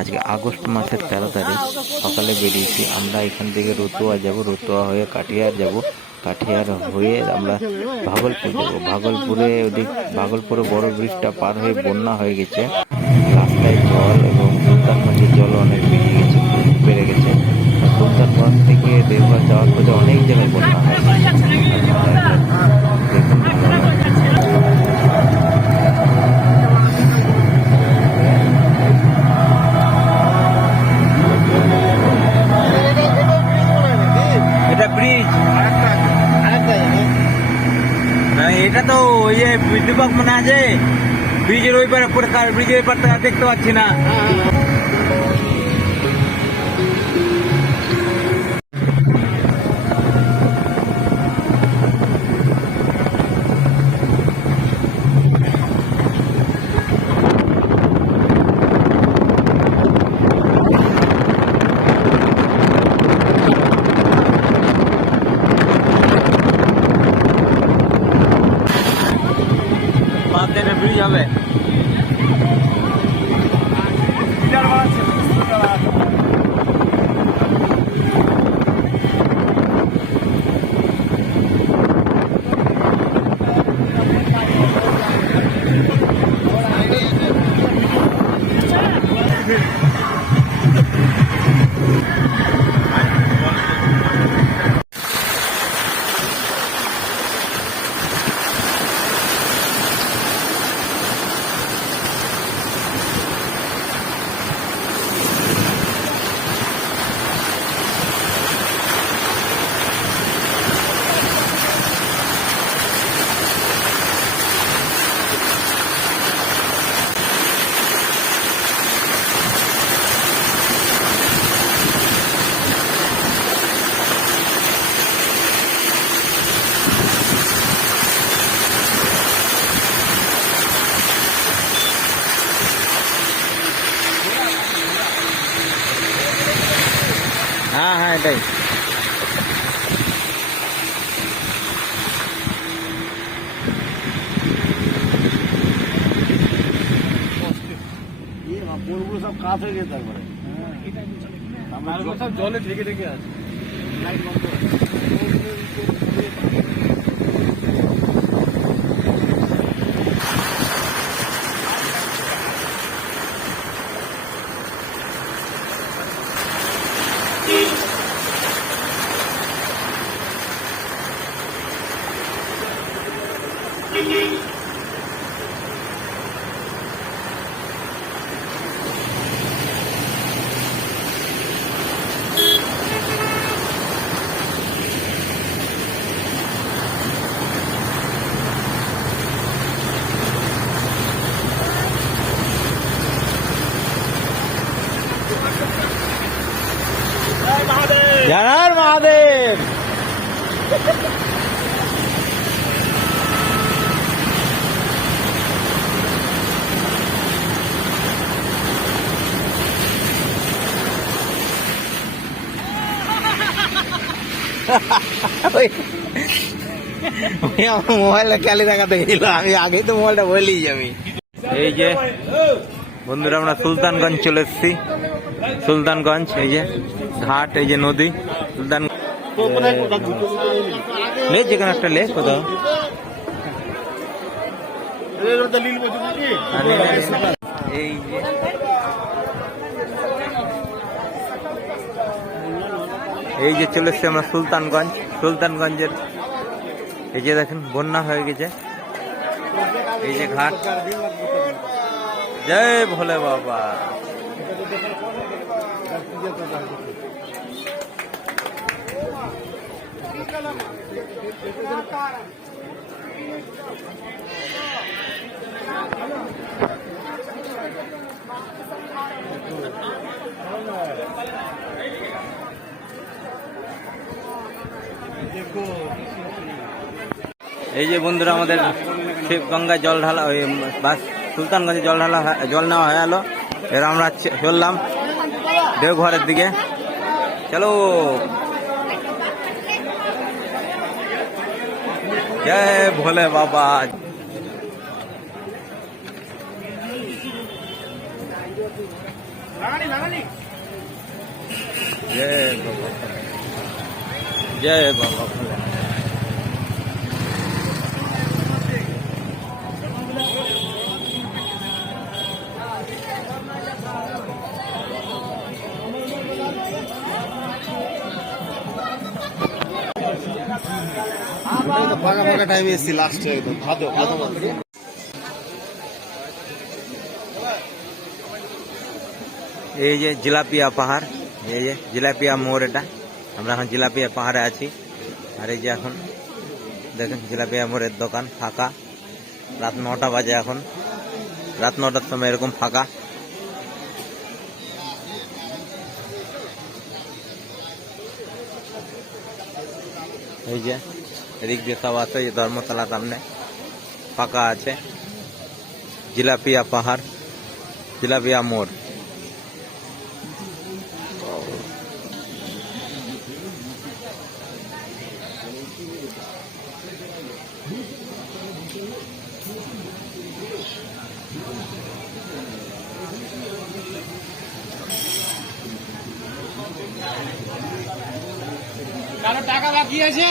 আজকে আগস্ট মাসের তেরো তারিখ, সকালে বেরিয়েছি। আমরা এখান থেকে রতুয়া যাব, রতুয়া হয়ে কাঠিয়ার যাব। কাঠিয়ার হয়ে আমরা ভাগলপুর যাব। ভাগলপুরে ওদিক, ভাগলপুরে বড় ব্রিজটা পার হয়ে বন্যা হয়ে গেছে। রাস্তায় জল এবং সুলতানগঞ্জের জল অনেক বেরিয়ে গেছে, বেড়ে গেছে। সুলতানগঞ্জ থেকে দেওঘর যাওয়ার পথে অনেক জায়গায় বন্যা হয়। এটা তো ওই বিদ্যুৎ মনে আছে ব্রিজের ওই পারে পরিষ্কার ব্রিজের পারটা দেখতে পাচ্ছি না। વીડિયો આવે. এটাই đây সব কাজ হয়ে গেছে একবারে। সব জলে ঢেকে ঢেকে আছে। ওই মহাদেব মোবাইলটা ক্যালি দেখাতে গেছিল আমি আগেই তো মোবাইলটা বলি আমি। এই যে, বন্ধুরা, আমরা সুলতানগঞ্জ চলে এসেছি। সুলতানগঞ্জ, এই যে। ঘাট, এই যে নদী যেখানে একটা লে, কোথাও। এই যে এই যে চলে এসছি আমরা সুলতানগঞ্জ, সুলতানগঞ্জের, এই যে দেখেন, বন্যা হয়ে গেছে। এই যে ঘাট। জয় ভোলে বাবা। এই যে বন্ধুরা আমাদের শিব গঙ্গায় জল ঢালা, ওই বাস সুলতানগঞ্জে জল ঢালা জল নেওয়া হয়ে গেলো এবার আমরা চললাম দেওঘরের দিকে। চলো। जय भोले बाबा। जय बाबा। जय बाबा। भोले এই যে জিলাপিয়া পাহাড়, এই যে জিলাপিয়া মোড় এটা। আমরা এখন জিলাপিয়া পাহাড়ে আছি। আর এই যে এখন, দেখেন জিলাপিয়া মোড়ের দোকান ফাঁকা। রাত নটা বাজে এখন। রাত নটার সময় এরকম ফাঁকা। এই যে এদিক দিয়ে আছে, এই ধর্মতলা সামনে। ফাঁকা আছে। জিলাপিয়া পাহাড়, জিলাপিয়া মোড়। কারও টাকা বাকি আছে?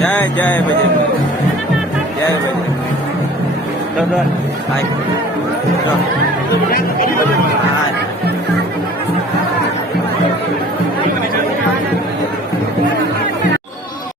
जय जय बजे जय बजे